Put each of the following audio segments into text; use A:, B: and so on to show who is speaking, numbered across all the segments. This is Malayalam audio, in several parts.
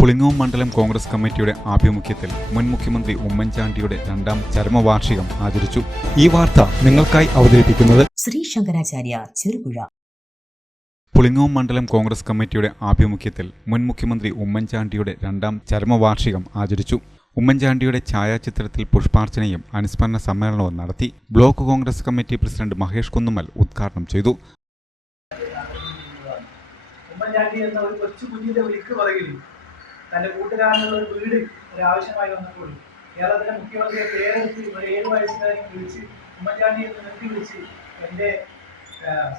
A: പുളിങ്ങോം മണ്ഡലം കോൺഗ്രസ് കമ്മിറ്റിയുടെ ആഭിമുഖ്യത്തിൽ മുൻ മുഖ്യമന്ത്രി ഉമ്മൻചാണ്ടിയുടെ രണ്ടാം ചരമവാർഷികം ആചരിച്ചു. ഈ വാർത്ത നിങ്ങൾക്കായി അവതരിപ്പിക്കുന്നത്
B: ശ്രീ ശങ്കരാചാര്യ ചെറുപുഴ.
A: പുളിങ്ങോം മണ്ഡലം കോൺഗ്രസ് കമ്മിറ്റിയുടെ ആഭിമുഖ്യത്തിൽ മുൻ മുഖ്യമന്ത്രി ഉമ്മൻചാണ്ടിയുടെ രണ്ടാം ചരമവാർഷികം ആചരിച്ചു. ഉമ്മൻചാണ്ടിയുടെ ഛായാചിത്രത്തിൽ പുഷ്പാർച്ചനയും അനുസ്മരണ സമ്മേളനവും നടത്തി block Congress committee president Mahesh Kunnumal ഉദ്ഘാടനം ചെയ്തു.
C: ഉമ്മൻചാണ്ടി എന്ന ഒരു കൊച്ചു കുഞ്ഞിന്റെ വിളിക്ക് പറകിൽ തന്റെ കൂട്ടുകാരനുള്ള ഒരു വീട് ഒരാവശ്യമായി വന്നപ്പോൾ കേരളത്തിലെ മുഖ്യമന്ത്രിയെ പേരെടുത്ത് ഒരു ഏഴ് വയസ്സുകാരനെ വിളിച്ച് ഉമ്മൻചാണ്ടി എന്ന് നിർത്തി വിളിച്ച് എന്റെ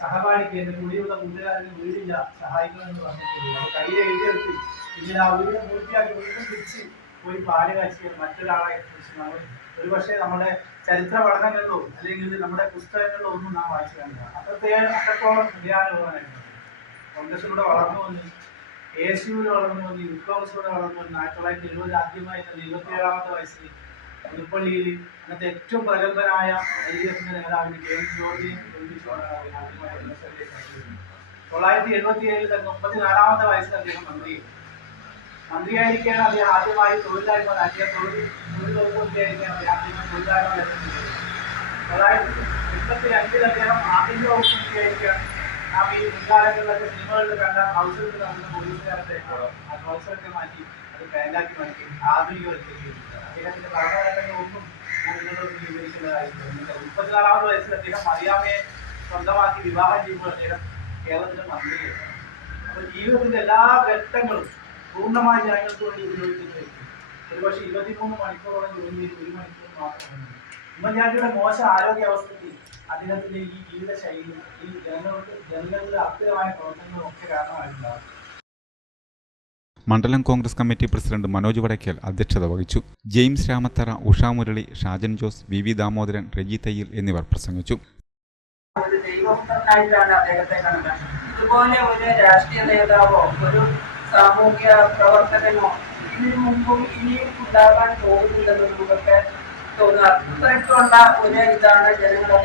C: സഹപാഠിക്ക് എന്റെ കൂടിയുള്ള കൂട്ടുകാരന് വീടില്ല സഹായിക്കണമെന്ന് പറഞ്ഞിട്ടുണ്ട് അത് കയ്യിൽ എഴുതിയെടുത്ത് പിന്നീട് ആ വീട് പൂർത്തിയാക്കി വീണ്ടും തിരിച്ച് പോയി പാൽ കാച്ചിയ മറ്റൊരാളെ കുറിച്ച് നമ്മൾ ഒരുപക്ഷെ നമ്മുടെ ചരിത്ര പഠനങ്ങളിലോ അല്ലെങ്കിൽ നമ്മുടെ പുസ്തകങ്ങളിലോ ഒന്നും നാം വായിച്ചു കണ്ടില്ല അത്രത്തെ അത്രത്തോളം നിര്യാനുഭവമായിരുന്നു കോൺഗ്രസിലൂടെ വളർന്നു വന്ന് എ എസ് യുവിൽ വളർന്നു വന്ന് യൂത്ത് കോൺഗ്രസിലൂടെ വളർന്നു വന്ന് ആയിരത്തി തൊള്ളായിരത്തി എഴുപത് ആദ്യമായി തന്നെ ഇരുപത്തിയേഴാമത്തെ വയസ്സിൽ പുതുപ്പള്ളിയിൽ അന്നത്തെ ഏറ്റവും പ്രഗത്ഭനായ ഐ എഫിന്റെ നേതാവിന് കെ എം ജോർജിനെ. തൊള്ളായിരത്തി എഴുപത്തി ഏഴിൽ തന്നെ മുപ്പത്തിനാലാമത്തെ വയസ്സിൽ അദ്ദേഹം മന്ത്രി. മന്ത്രിയായിരിക്കാണ് അദ്ദേഹം ആദ്യമായി തൊഴിലായ്മ നാട്ടിയ തൊഴിൽ തൊഴിൽ വകുപ്പിലായിരിക്കാണ് അദ്ദേഹം ആദ്യമായി തൊഴിലായ്മ തൊള്ളായിരത്തി എൺപത്തി രണ്ടിൽ അദ്ദേഹം ആഭ്യന്തര വകുപ്പ് മന്ത്രിയായിരിക്കാണ് നാം ഈ മുൻകാലങ്ങളിലൊക്കെ സിനിമകളിൽ കണ്ട ഹൗസുകളിൽ കാണുന്ന പോലീസുകാരുടെ ട്രൗസറൊക്കെ മാറ്റി അത് പാന്റാക്കി മാറ്റി ആധുനികവൽക്കരിക്കുകയും അദ്ദേഹത്തിന്റെ ഞാൻ നിങ്ങളോട് വിവരിക്കുന്നതായിരുന്നു മുപ്പത്തിനാലാമത് സ്വന്തമാക്കി വിവാഹം ചെയ്യുമ്പോൾ അദ്ദേഹം കേരളത്തിന്റെ മന്ത്രിയാണ് അപ്പൊ ജീവിതത്തിന്റെ എല്ലാ ഘട്ടങ്ങളും പൂർണമായി ജനങ്ങൾക്ക് വേണ്ടി ഉപയോഗിക്കുന്ന വ്യക്തി. ഒരുപക്ഷെ ഇരുപത്തിമൂന്ന് മണിക്കൂറോളം ജോലി ഒരു മണിക്കൂർ മാത്രമാണ് ഉമ്മൻചാണ്ടിയുടെ മോശം ആരോഗ്യാവസ്ഥയ്ക്ക് അദ്ദേഹത്തിന്റെ ഈ ജീവിത ശൈലി ഈ ജനങ്ങൾക്ക് ജനങ്ങളുടെ അസ്ഥിരമായ പ്രവർത്തനങ്ങളും ഒക്കെ കാരണമായിട്ടുണ്ടാകും
A: മണ്ഡലം കോൺഗ്രസ് കമ്മിറ്റി പ്രസിഡന്റ് മനോജ് വടക്കേൽ അധ്യക്ഷത വഹിച്ചു. ജെയിംസ് രാമത്തറ ഉഷാ മുരളി ഷാജൻ ജോസ് വി വി ദാമോദരൻ റെജി തയ്യിൽ എന്നിവർ പ്രസംഗിച്ചു.
D: ഇതുപോലെ ഒരു രാഷ്ട്രീയ നേതാവോ ഒരു സാമൂഹ്യ പ്രവർത്തകനോ ഇതിനു മുമ്പും ഇനിയും ഉണ്ടാകാൻ പോകുന്നില്ലെന്ന് നമുക്കൊക്കെ തോന്നുക അത്രയ്ക്കുള്ള ഒരു ഇതാണ് ജനങ്ങൾ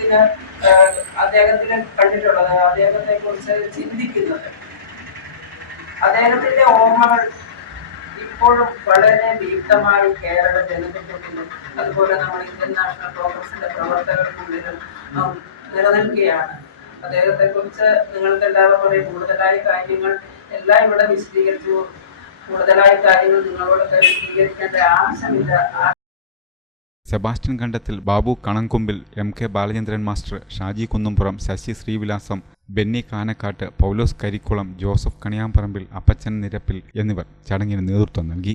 D: അദ്ദേഹത്തിന് അദ്ദേഹത്തിനെ കണ്ടിട്ടുള്ളത് അദ്ദേഹത്തെ കുറിച്ച് ചിന്തിക്കുന്നത്. അദ്ദേഹത്തിന്റെ ഓർമ്മകൾ ഇപ്പോഴും വളരെ ദീപ്തമായി കേരള ജനതയ്ക്കുള്ളിലും അതുപോലെ നമ്മൾ ഇന്ത്യൻ നാഷണൽ കോൺഗ്രസിന്റെ പ്രവർത്തകർക്കുള്ളിലും നിലനിൽക്കുകയാണ്. അദ്ദേഹത്തെ കുറിച്ച് നിങ്ങൾക്ക് എല്ലാവർക്കും കൂടുതലായ കാര്യങ്ങൾ എല്ലാം ഇവിടെ വിശദീകരിച്ചു. കൂടുതലായ കാര്യങ്ങൾ നിങ്ങളോടൊക്കെ വിശദീകരിക്കേണ്ട ആവശ്യമില്ല.
A: Sebastian Kandathil Babu Kanankumbil M K Balachandran master Shaji Kunnumpuram Sasi Srivilasam Benny Kanakkattu Paulose Karikkulam Joseph Kaniyamparambil Appachan Nirappil എന്നിവർ ചടങ്ങിന് നേതൃത്വം നൽകി.